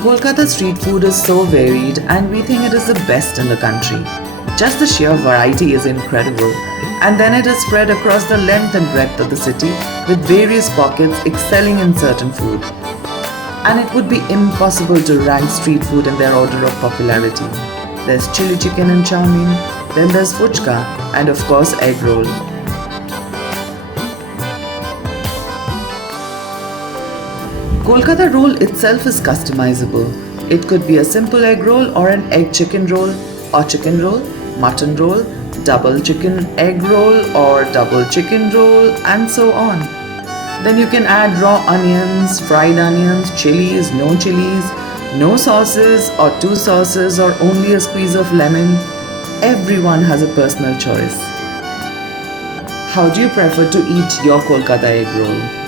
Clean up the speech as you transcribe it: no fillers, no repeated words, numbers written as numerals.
Kolkata street food is so varied and we think it is the best in the country. Just the sheer variety is incredible. And then it is spread across the length and breadth of the city with various pockets excelling in certain food. And it would be impossible to rank street food in their order of popularity. There's chili chicken and chow mein, then there's fuchka, and of course egg roll. Kolkata roll itself is customizable. It could be a simple egg roll or an egg chicken roll or chicken roll, mutton roll, double chicken egg roll or double chicken roll, and so on. Then you can add raw onions, fried onions, chilies, no sauces or two sauces or only a squeeze of lemon. Everyone has a personal choice. How do you prefer to eat your Kolkata egg roll?